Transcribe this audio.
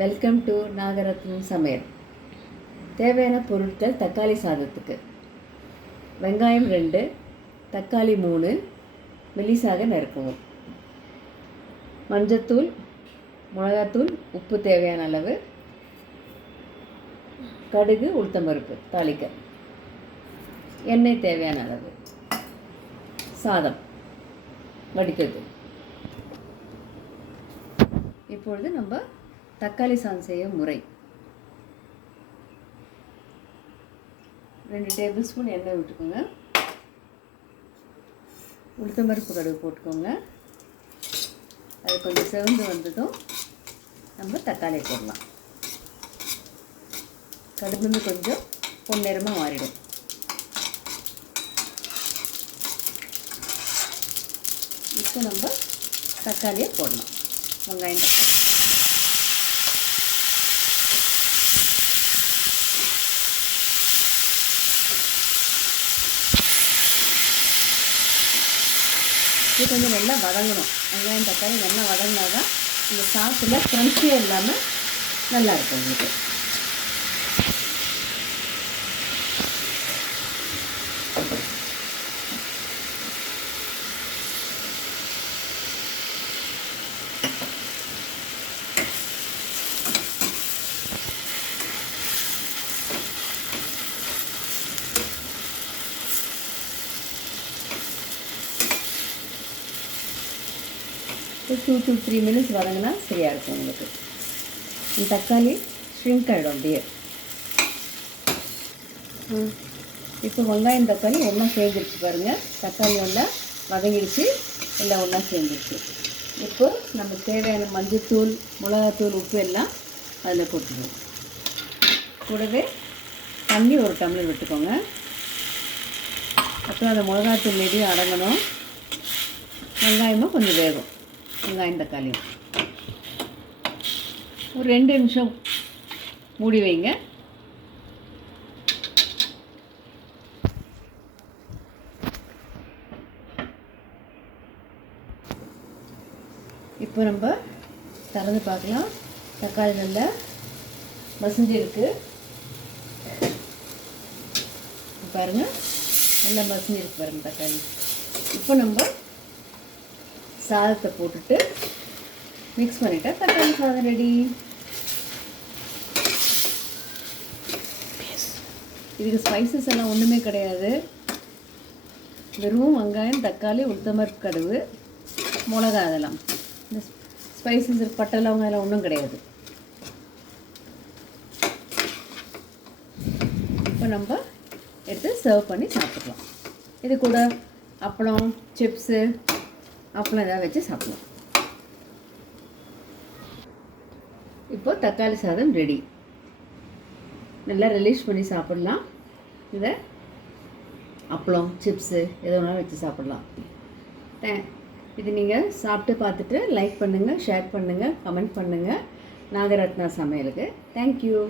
Welcome to Nagaratnam சமையல். தேவையான பொருட்கள்: தக்காளி சாதத்துக்கு வெங்காயம் 2, தக்காளி 3 மெல்லிசாக நறுக்கவும், மஞ்சத்தூள், மிளகாத்தூள், உப்பு தேவையான அளவு, கடுகு, உளுத்தம்பருப்பு தாளிக்க, எண்ணெய் தேவையான அளவு, சாதம் வடிக்கிறது. இப்பொழுது நம்ம தக்காளி சாதம் செய்ய முறை: 2 டேபிள் ஸ்பூன் எண்ணெய் விட்டுக்கோங்க, உளுத்தம்பருப்பு கடுகு போட்டுக்கோங்க. அது கொஞ்சம் செவந்து வந்ததும் நம்ம தக்காளி போடலாம். கடுகு வந்து கொஞ்சம் பொன்னிறமாக மாறிடும். இப்போ நம்ம தக்காளியை போடலாம். வெங்காயம், தக்காளி. இது கொஞ்சம் நல்லா வதங்கணும். வெங்காயம், தக்காளி நல்லா வதங்கினா தான் இந்த சாஸில் க்ரன்ச்சியாக இல்லாமல் நல்லா இருக்கும் உங்களுக்கு. ஒரு 2 to 3 minutes வதங்கினா சரியாக இருக்கும் உங்களுக்கு. இந்த தக்காளி ஷ்ரிங்க் ஆகிடும் அப்படியே. இப்போ வெங்காயம், தக்காளி ஒன்றா சேர்ந்துருச்சு பாருங்கள். தக்காளி ஒன்றா வதங்கிடுச்சு, எல்லாம் ஒன்றா சேர்ந்துருச்சு. இப்போ நமக்கு தேவையான மஞ்சத்தூள், மிளகாத்தூள், உப்பு எல்லாம் அதில் போட்டுக்கணும். கூடவே தண்ணி 1 டம்ளர் விட்டுக்கோங்க. அப்புறம் அந்த மிளகாத்தூள் நெடியும் அடங்கணும். வெங்காயமும் கொஞ்சம் வேகும். வெங்காயம், தக்காளியும் ஒரு 2 நிமிஷம் மூடி வைங்க. இப்போ நம்ம திறந்து பார்க்கலாம். தக்காளி நல்லா மசிஞ்சிருக்கு பாருங்கள். நல்லா மசிஞ்சிருக்கு பாருங்கள் தக்காளி. இப்போ நம்ம சாதத்தை போட்டுட்டு மிக்ஸ் பண்ணிட்டா தக்காளி சாதம் ரெடி. இதுக்கு ஸ்பைசஸ் எல்லாம் ஒன்றுமே கிடையாது. வெறும் வெங்காயம், தக்காளி, உளுத்தம்பருப்பு கடுகு, மிளகா, அதெல்லாம். இந்த ஸ்பைசஸ் பட்டை லவங்கம் அதெல்லாம் ஒன்றும் கிடையாது. இப்போ நம்ம எடுத்து சர்வ் பண்ணி சாப்பிட்லாம். இது கூட அப்பளம், சிப்ஸு, அப்பளம் ஏதாவது வச்சு சாப்பிடலாம். இப்போ தக்காளி சாதம் ரெடி. நல்லா ரிலீஸ் பண்ணி சாப்பிட்லாம். இதை அப்பளம், சிப்ஸு எது வேணாலும் வச்சு சாப்பிட்லாம். இது நீங்கள் சாப்பிட்டு பார்த்துட்டு லைக் பண்ணுங்கள், ஷேர் பண்ணுங்கள், கமெண்ட் பண்ணுங்கள். நாகரத்னா சமையலுக்கு தேங்க்யூ.